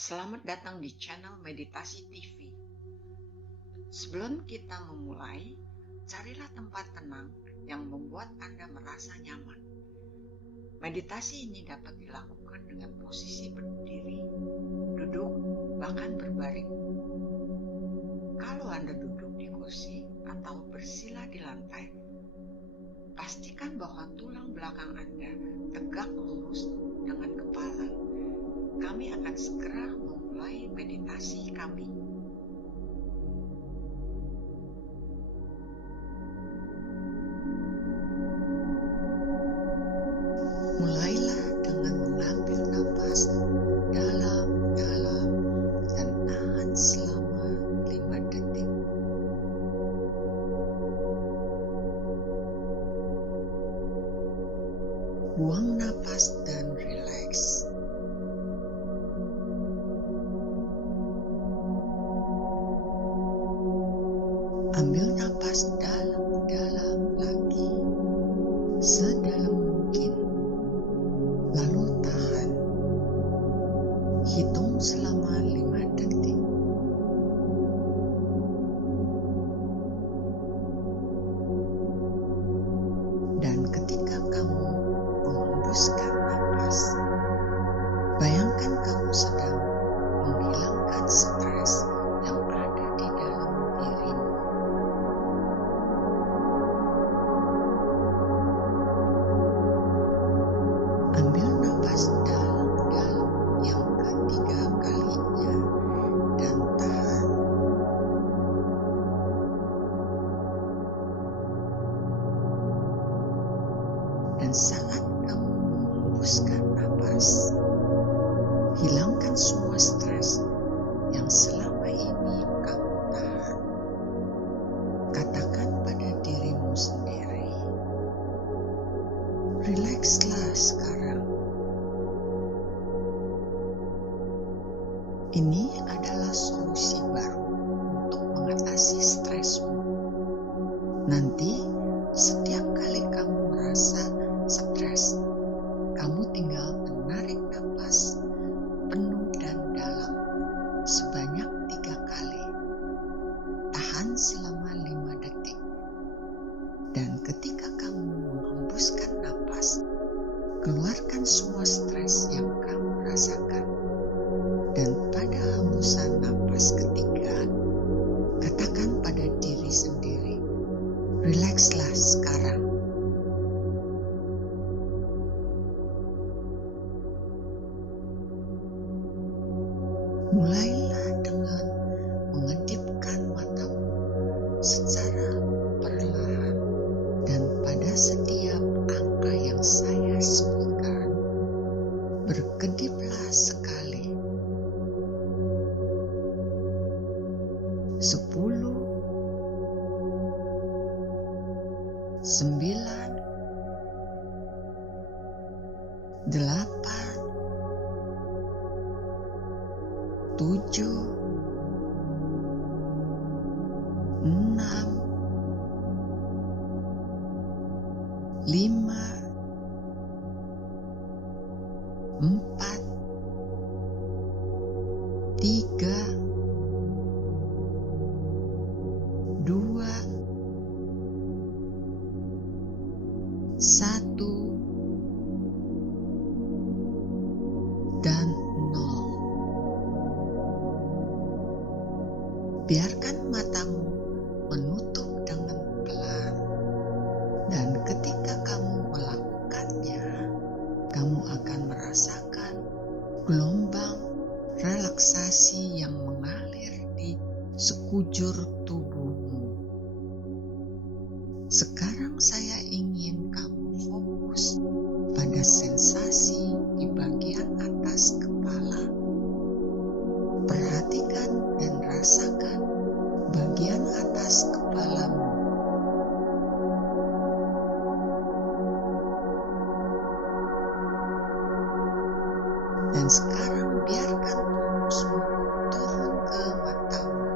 Selamat datang di channel Meditasi TV. Sebelum kita memulai, carilah tempat tenang yang membuat Anda merasa nyaman. Meditasi ini dapat dilakukan dengan posisi berdiri, duduk, bahkan berbaring. Kalau Anda duduk di kursi atau bersila di lantai, pastikan bahwa tulang belakang Anda tegak lurus dengan kepala. Kami akan segera memulai meditasi kami. Mulailah dengan mengambil napas dalam-dalam dan tahan selama 5 detik. Buang napas dan rileks. Ambil napas dalam-dalam lagi, sedalam mungkin, lalu tahan. Hitung selama 5 detik. Dan ketika kamu menghembuskan napas, bayangkan kamu sedang menghilangkan stres yang ada di dalam dirimu. Ambil napas dalam-dalam yang ketiga kalinya dan tahan. Dan saat kamu menghembuskan napas, hilangkan semua stres yang selama ini kamu tahan. Katakan pada dirimu sendiri, rilekslah sekarang. Ini adalah solusi baru untuk mengatasi stresmu. Nanti, setiap kali kamu merasa stres, kamu tinggal menarik napas penuh dan dalam sebanyak 3 kali. Tahan selama 5 detik. Dan ketika kamu menghembuskan napas, keluarkan semua stres yang kamu rasakan. Dan pada hembusan napas ketiga, katakan pada diri sendiri, rilekslah sekarang. Mulailah dengan mengedipkan matamu secara perlahan, dan pada setiap angka yang saya sebutkan, berkediplah sekali. 10, 9, 8, 7, 6, 5, 4, 3, 2, 1, dan 0. Biarkan matamu menutup dengan pelan, dan ketika kamu melakukannya, kamu akan merasakan gelombang relaksasi yang mengalir di sekujur tubuhmu. Sekarang saya ingin kamu fokus pada sensasi di bagian atas kepala. Perhatikan dan rasakan bagian atas kepalamu. Dan sekarang biarkan fokusmu turun ke matamu.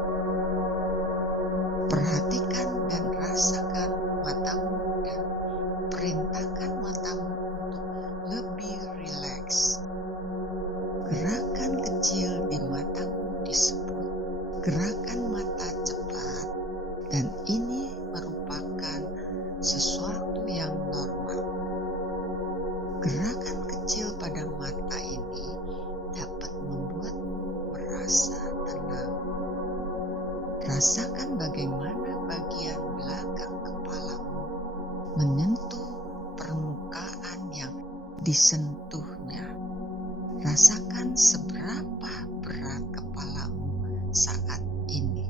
Perhatikan dan rasakan matamu dan perintahkan matamu untuk lebih rileks. Gerakan kecil di Pergerakan mata cepat, dan ini merupakan sesuatu yang normal. Gerakan kecil pada mata ini dapat membuatmu merasa tenang. Rasakan bagaimana bagian belakang kepalamu menyentuh permukaan yang disentuhnya. Rasakan seberapa berat kepalamu saat ini.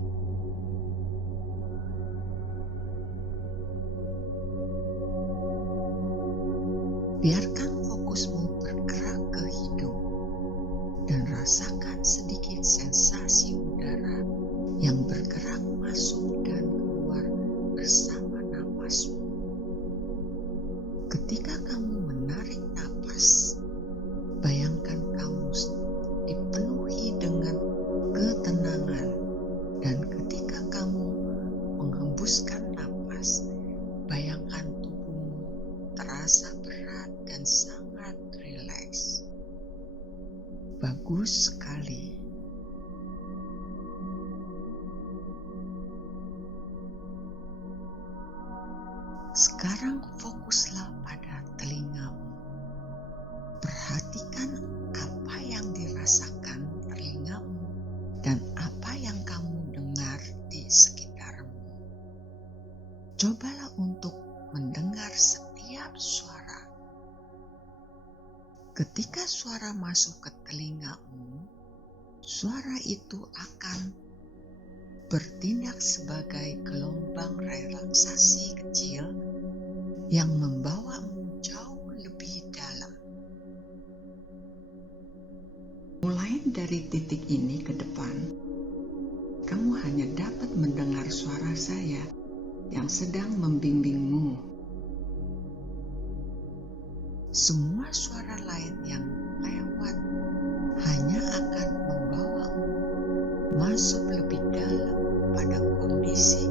Biarkan fokusmu bergerak ke hidung dan rasakan sedikit sensasi udara yang bergerak masuk dan keluar bersama napasmu. Ketika kamu menarik napas, bayangkan kamu dipenuhi dengan ketenangan, dan ketika kamu menghembuskan napas, bayangkan tubuhmu terasa berat dan sangat rileks. Bagus sekali. Sekarang fokuslah pada telingamu. Perhatikan apa yang dirasakan telingamu dan apa yang kamu dengar di sekitarmu. Cobalah untuk mendengar setiap suara. Ketika suara masuk ke telingamu, suara itu akan bertindak sebagai gelombang relaksasi kecil yang membawamu jauh lebih dalam. Mulai dari titik ini ke depan, kamu hanya dapat mendengar suara saya yang sedang membimbingmu. Semua suara lain yang lewat hanya akan membawamu masuk lebih dalam pada kondisi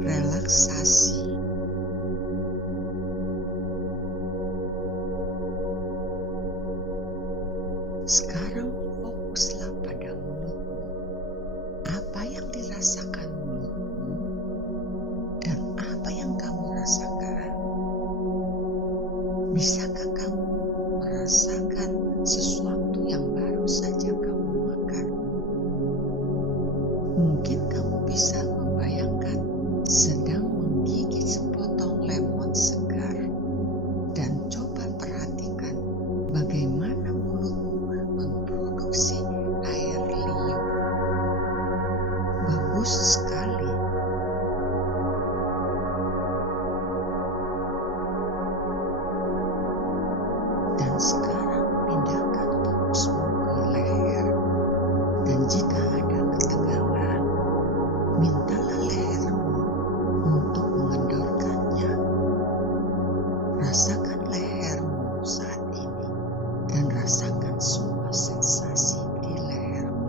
relaksasi. Sekarang fokuslah pada mulutmu. Apa yang dirasakan mulutmu dan apa yang kamu rasakan? Bisakah kamu merasakan sesuatu yang baru saja kamu makan? Mungkin kamu bisa membayangkan sedang menggigit sepotong lemon segar, dan coba perhatikan bagaimana mulutmu memproduksi air liur. Bagus sekali. Dan sekarang pindahkan fokusmu ke leher, dan jika ada ketegangan, mintalah lehermu untuk mengendorkannya. Rasakan lehermu saat ini dan rasakan semua sensasi di lehermu.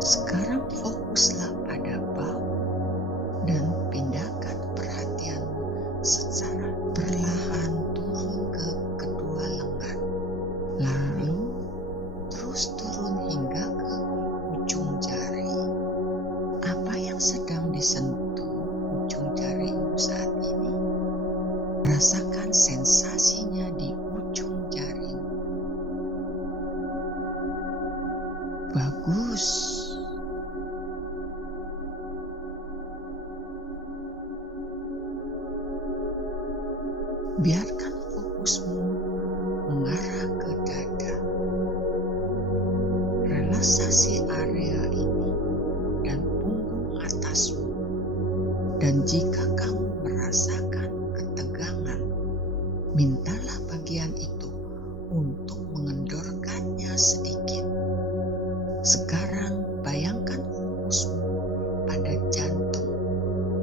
Sekarang fokuslah pada bahu dan pindahkan perhatianmu secara perlahan turun ke kedua lengan, lalu terus turun hingga ke ujung jari. Apa yang sedang disentuh ujung jarimu saat ini? Rasakan sensasinya di ujung jarimu. Bagus. Biarkan fokusmu mengarah ke dada. Relaksasi area ini dan punggung atasmu. Dan jika kamu merasakan ketegangan, mintalah bagian itu untuk mengendorkannya sedikit. Sekarang bayangkan fokusmu pada jantung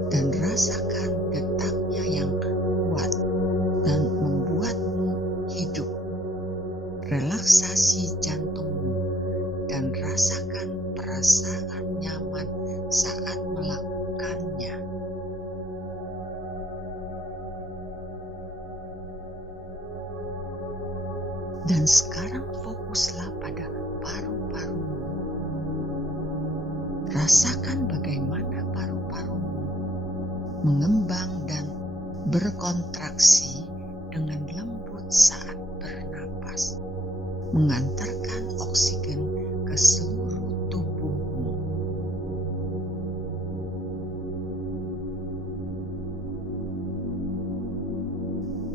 dan rasakan detaknya yang kuat dan membuatmu Dan sekarang fokuslah pada paru-parumu. Rasakan bagaimana paru-parumu mengembang dan berkontraksi dengan lembut saat bernapas, mengantarkan oksigen ke seluruh tubuhmu.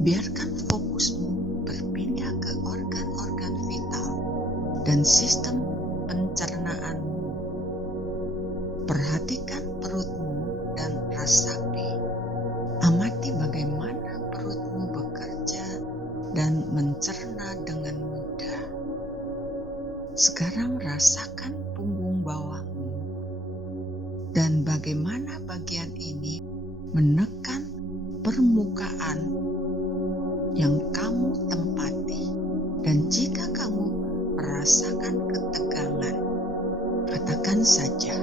Biarkan fokusmu berpindah ke organ-organ vital dan sistem pencernaanmu. Perhatikan perutmu dan rasapi. Amati bagaimana perutmu bekerja dan mencerna dengan mudah. Sekarang rasakan punggung bawahmu dan bagaimana bagian ini menekan permukaan yang kamu tempati. Dan jika kamu merasakan ketegangan, katakan saja,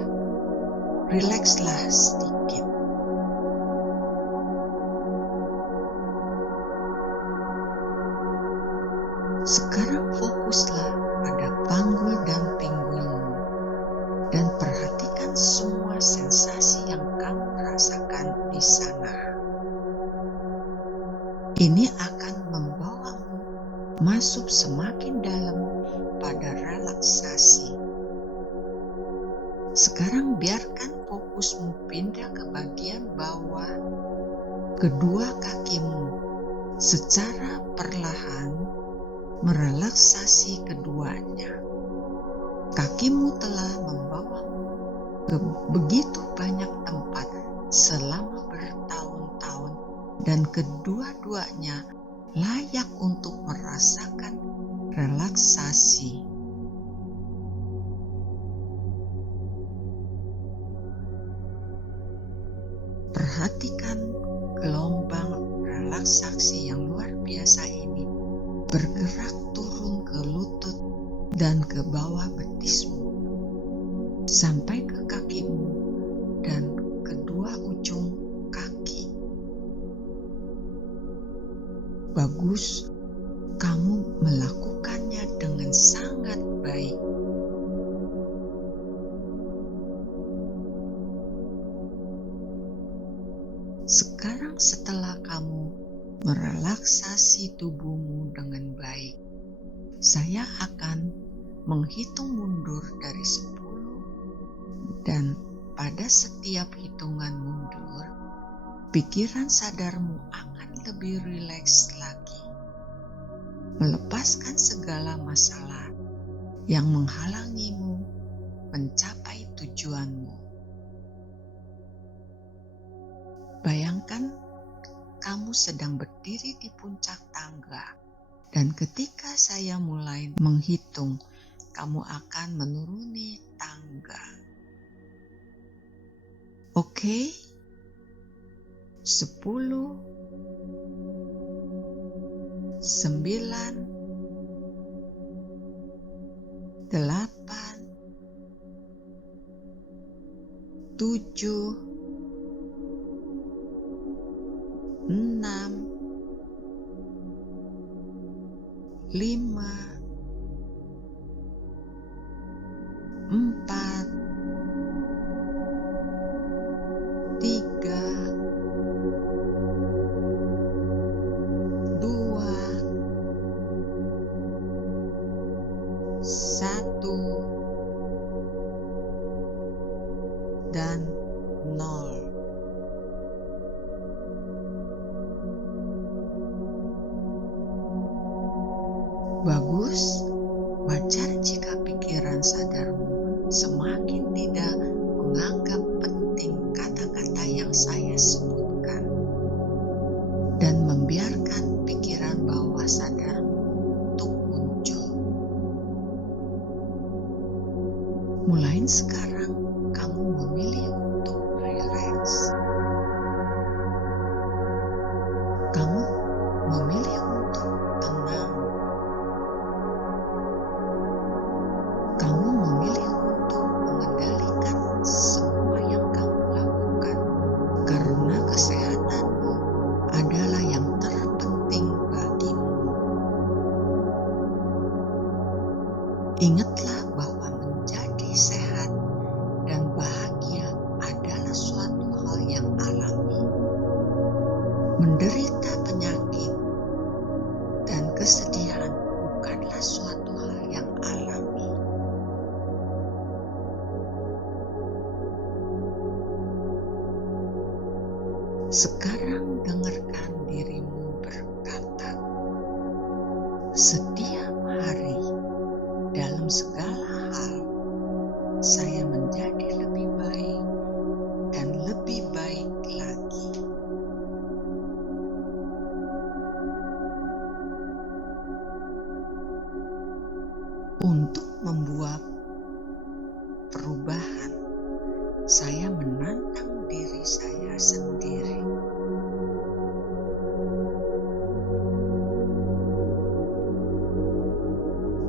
rilekslah sedikit. Sekarang fokuslah pada panggul dan pinggulmu dan perhatikan semua sensasi yang kamu rasakan di sana. Ini akan membawamu masuk semakin dalam pada relaksasi. Sekarang biarkan fokusmu pindah ke bagian bawah kedua kakimu secara perlahan, merelaksasi keduanya. Kakimu telah membawamu ke begitu banyak tempat selama bertahun-tahun dan kedua-duanya layak untuk merasakan relaksasi. Perhatikan gelombang relaksasi yang luar biasa ini bergerak turun ke lutut dan ke bawah betismu, sampai ke kakimu dan kedua ujung kaki. Bagus, kamu melakukannya dengan sangat baik. Sekarang setelah kamu merelaksasi tubuhmu dengan baik, saya akan menghitung mundur dari 10 dan pada setiap hitungan mundur, pikiran sadarmu akan lebih rileks lagi, melepaskan segala masalah yang menghalangimu mencapai tujuanmu. Bayangkan kamu sedang berdiri di puncak tangga, dan ketika saya mulai menghitung, kamu akan menuruni tangga. Oke? 10, 9, 8, 7, 6, 5, 4, 3, 2, 1, dan 0. Bagus, wajar jika pikiran sadarmu semakin tidak menganggap penting kata-kata yang saya sebutkan dan membiarkan pikiran bawah sadarmu untuk muncul. Mulai sekarang, kamu memilih untuk rileks. Kamu memilih untuk tenang. Kamu memilih untuk mengendalikan semua yang kamu lakukan, karena kesehatanmu adalah yang terpenting bagimu. Ingatlah bahwa menjadi sehat dan bahagia adalah suatu hal yang alami. Menderita penyakit dan kesedihan bukanlah suatu hal yang alami. Sekarang dengarkan dirimu berkata, setiap hari dalam segala hal saya menjadi lebih baik dan lebih baik lagi. Untuk membuat perubahan, saya menantang diri saya sendiri.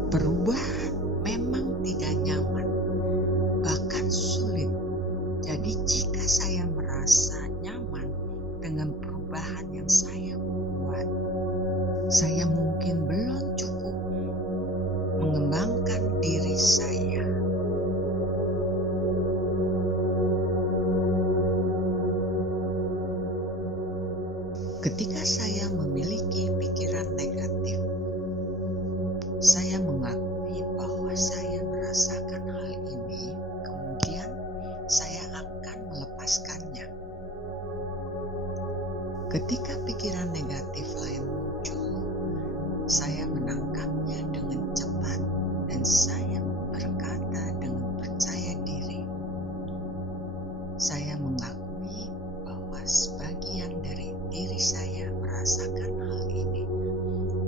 Perubahan memang tidak nyaman, bahkan sulit. Jadi jika saya merasa nyaman dengan perubahan yang saya buat, saya mungkin belum cukup mengembangkan diri saya. Ketika saya memiliki pikiran negatif, saya mengakui bahwa saya merasakan hal ini, kemudian saya akan melepaskannya. Ketika pikiran negatif lain muncul, saya menangkapnya dengan cepat dan saya berkata dengan percaya diri. Saya mengakui bahwa sebagian dari diri saya merasakan hal ini,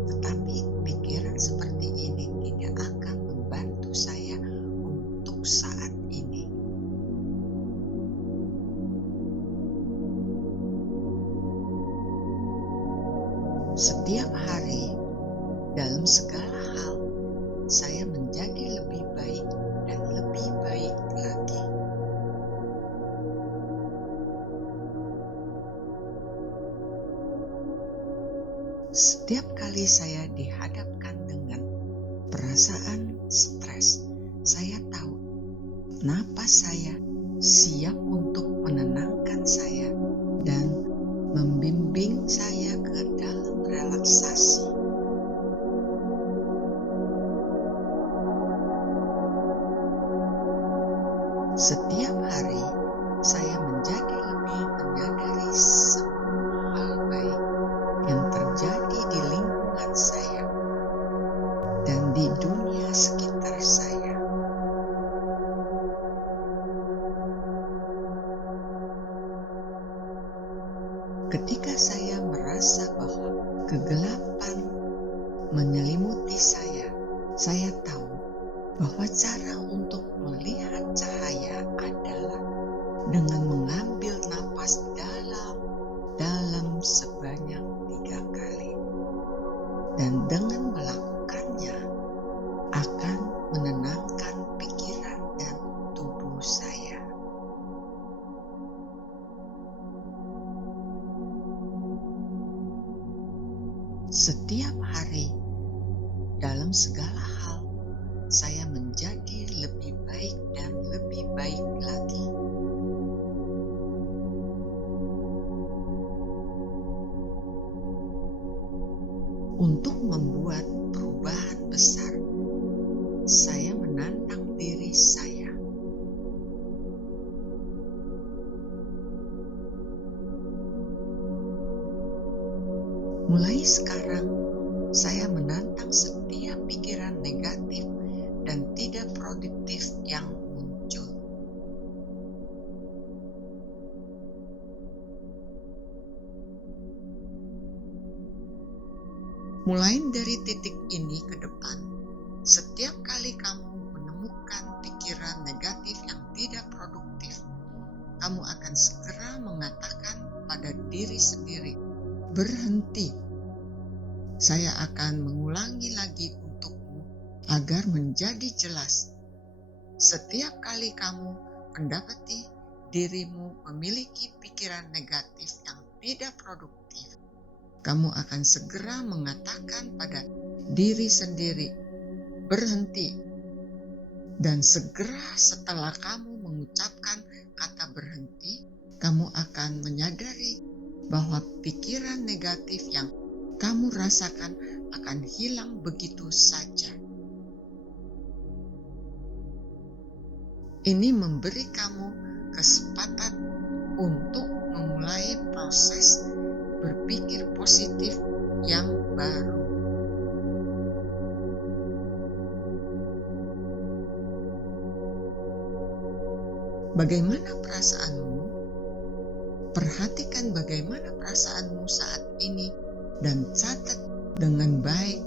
tetapi pikiran seperti ini tidak akan membantu saya untuk saat ini. Setiap hari, dalam segala hal, saya menjadi lebih baik dan lebih baik lagi. Setiap kali saya dihadapkan dengan perasaan stres, saya tahu napas saya siap untuk menenangkan saya dan membimbing saya ke dalam relaksasi. Setiap hari, saya menjadi lebih menyadari semua hal baik yang terjadi di lingkungan saya dan di dunia sekitar saya. Ketika saya merasa bahwa kegelapan menyelimuti saya tahu bahwa cara untuk melihat cahaya adalah dengan mengambil napas dalam sebanyak 3 kali. Dan dengan melakukannya akan menenangkan pikiran dan tubuh saya. Setiap hari, dalam segala hal, saya menjadi lebih baik dan lebih baik lagi. Untuk membuat perubahan besar, saya menantang diri saya. Mulai sekarang, saya menantang setiap pikiran negatif dan tidak produktif yang muncul. Mulai dari titik ini ke depan, setiap kali kamu menemukan pikiran negatif yang tidak produktif, kamu akan segera mengatakan pada diri sendiri, berhenti. Saya akan mengulangi lagi untukmu agar menjadi jelas. Setiap kali kamu mendapati dirimu memiliki pikiran negatif yang tidak produktif, kamu akan segera mengatakan pada diri sendiri, berhenti. Dan segera setelah kamu mengucapkan kata berhenti, kamu akan menyadari bahwa pikiran negatif yang kamu rasakan akan hilang begitu saja. Ini memberi kamu kesempatan untuk memulai proses berpikir positif yang baru. Bagaimana perasaanmu? Perhatikan bagaimana perasaanmu saat ini dan catat dengan baik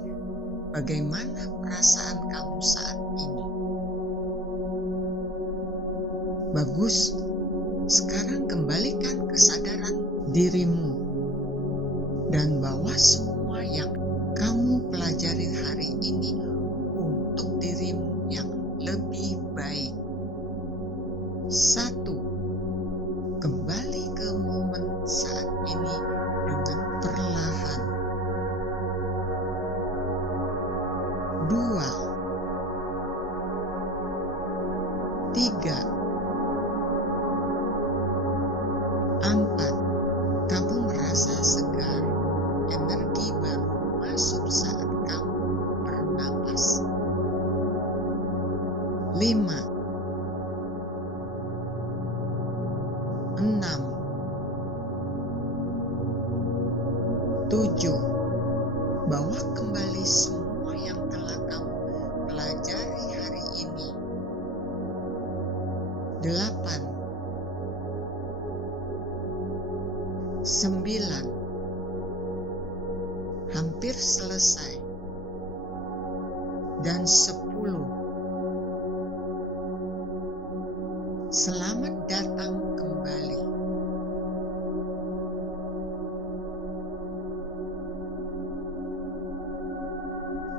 bagaimana perasaan kamu saat ini. Bagus, sekarang kembalikan kesadaran dirimu dan bawa semua yang kamu pelajari hari ini untuk dirimu yang lebih baik. 1. Kembali ke momen saat ini dengan perlahan. 2. 3. 4. Kamu merasa segar, energi baru masuk saat kamu bernapas. 5. 6. 7. Bawa kembali semua yang telah kamu pelajari hari ini. 8. 9. Hampir selesai. Dan 10. Selamat datang kembali.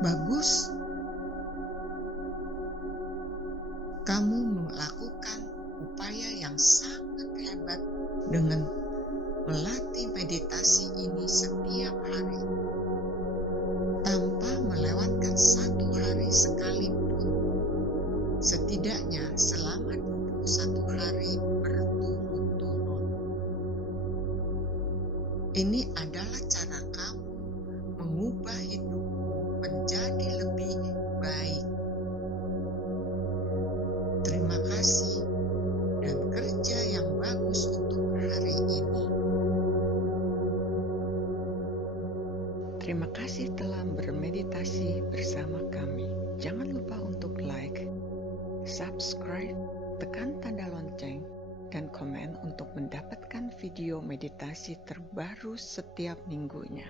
Bagus. Kamu melakukan upaya yang sangat hebat dengan melatih meditasi ini setiap hari, tanpa melewatkan satu hari sekalipun, setidaknya selama 21 hari berturut-turut. Ini adalah cara kamu mengubah hidupmu menjadi lebih baik. Terima kasih dan kerja yang bagus untuk hari ini. Terima kasih telah bermeditasi bersama kami. Jangan lupa untuk like, subscribe, tekan tanda lonceng, dan komen untuk mendapatkan video meditasi terbaru setiap minggunya.